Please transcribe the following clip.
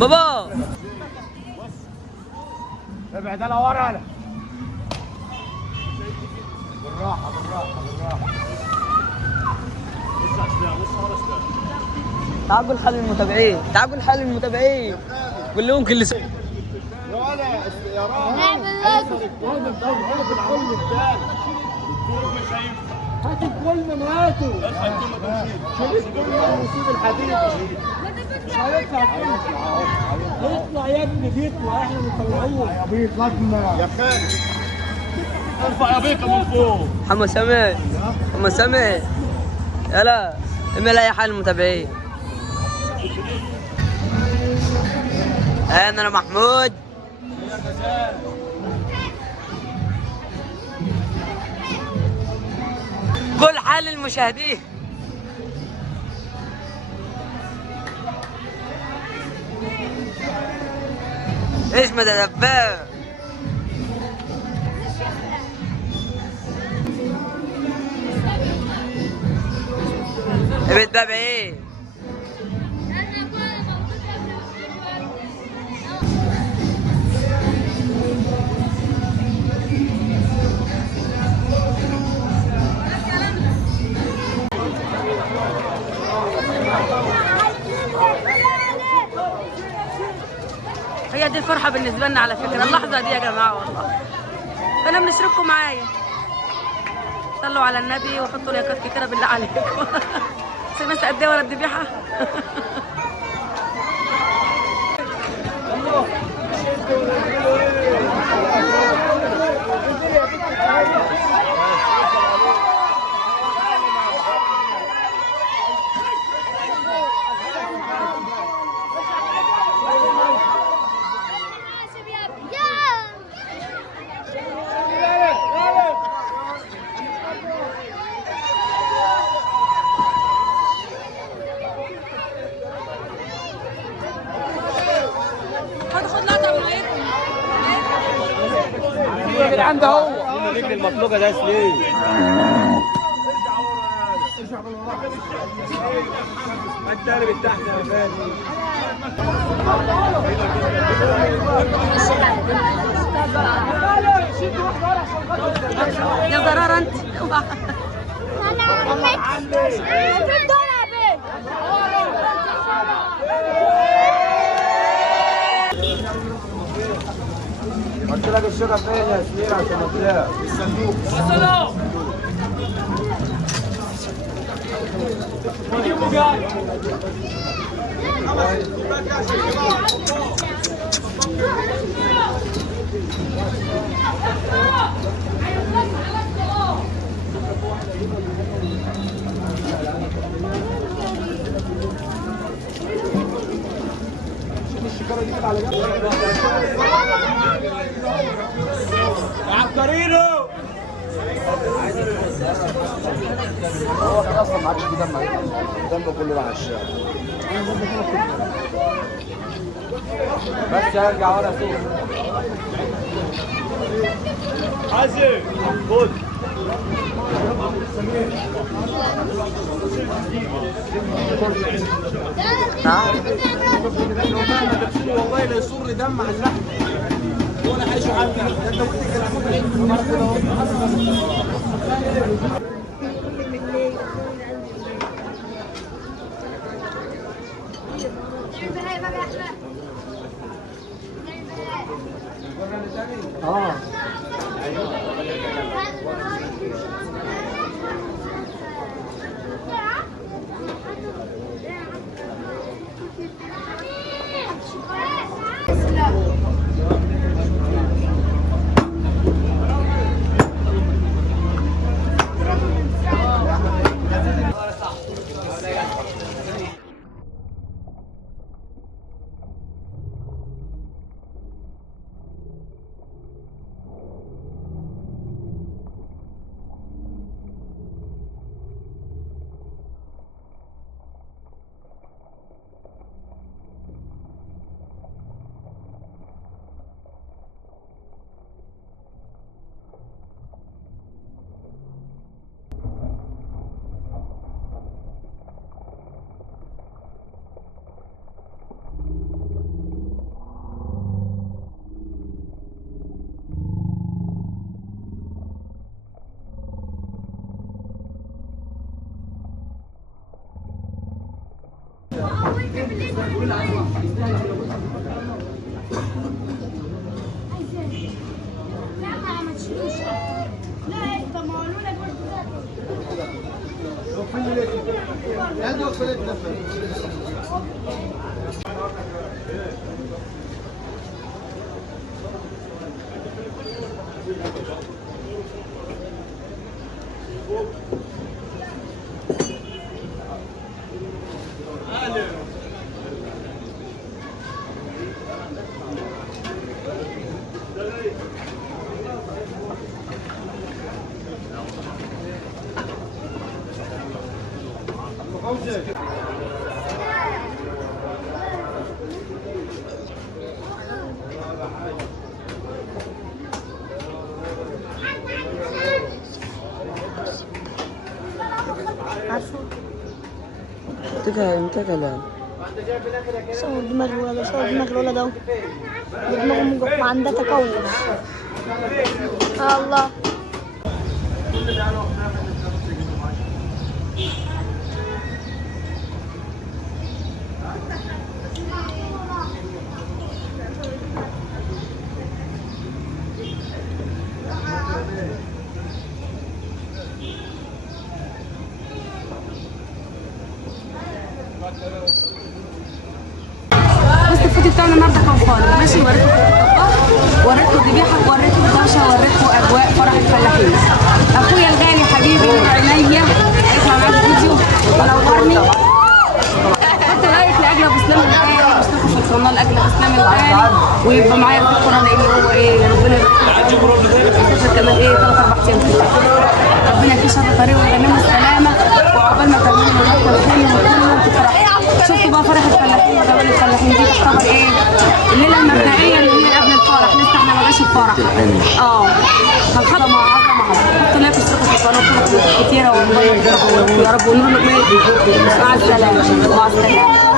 بابا ابعد على ورا انا. بالراحه بالراحه بالراحه. تعال قول حال المتابعين، تعال قول حال المتابعين. قول لهم كل سنه. يا ولا يا راجل في العون الثاني. هات الكل هاتوا. شيل الكل ونسيب الحديد. مش هيطلع يطلع يا ابني بيطلع احنا مطلعوه. يا بيطلعنا يا خالد. ارفع يا بيطة من فوق. محمد سامي محمد سامي يلا اعمل اي حال المتابعين. انا محمود. قول حال المشاهدين. ايش ما تدبر. بتتابع ايه؟ هي دي الفرحة بالنسبة لنا على فكرة، اللحظة دي يا جماعة والله. فأنا بنشرككم معايا. صلوا على النبي وحطوا لايكات كتيرة بالله عليكم. بس قد ايه ورا الذبيحة؟ يا جدعان ده هو الرجل المطلوقه ده ليه؟ انت اللي من تحت يا فادي. يا زرار انت. قلت لك الشغل فين يا سمير عشان ما تلاقي الصندوق. نجيبه جاي. الشكارة دي على جنب. عبقرينو هو اصلا ما عادش في دم كله راح على الشارع. بس هرجع ورا فوق. حازم خد والله لا يصر دم على اللحم ولا حاجه عنك. انت ممكن تلعبوا انت كلام صور دماغ الولد، صور دماغ الولد اهو. دماغه من جوه عندها تكوس. الله. بص الفوتو بتاعنا النهارده كان خالص ماشي. وريته الذبيحه، وريته الدوشه، وريته اجواء فرح الفلاحين. اخويا الغالي حبيبي نور عينيا هيطلع معاك فيديو ونورني. حط لايك لاجل ابو اسلام الغالي واشتركوا في القناه لاجل ابو اسلام الغالي ويبقى معايا في القران لان هو ايه ربنا يسافر كمان ايه 3-4 ايام كده. ربنا يكفي شر طريقه ويغنمه السلامه وعقبال ما تعملوا مناسبه الخير وتفرحوا. شفتوا بقى فرح الفلاحين وجمال الفلاحين دي تعتبر ايه؟ الليله المبدئيه اللي هي قبل الفرح، لسه احنا ما جاش الفرح. فالخطوه مع عظمه. حطوا لايك واشتركوا في القناه كتيره والله يا رب ونور مع السلامه. مع السلامه.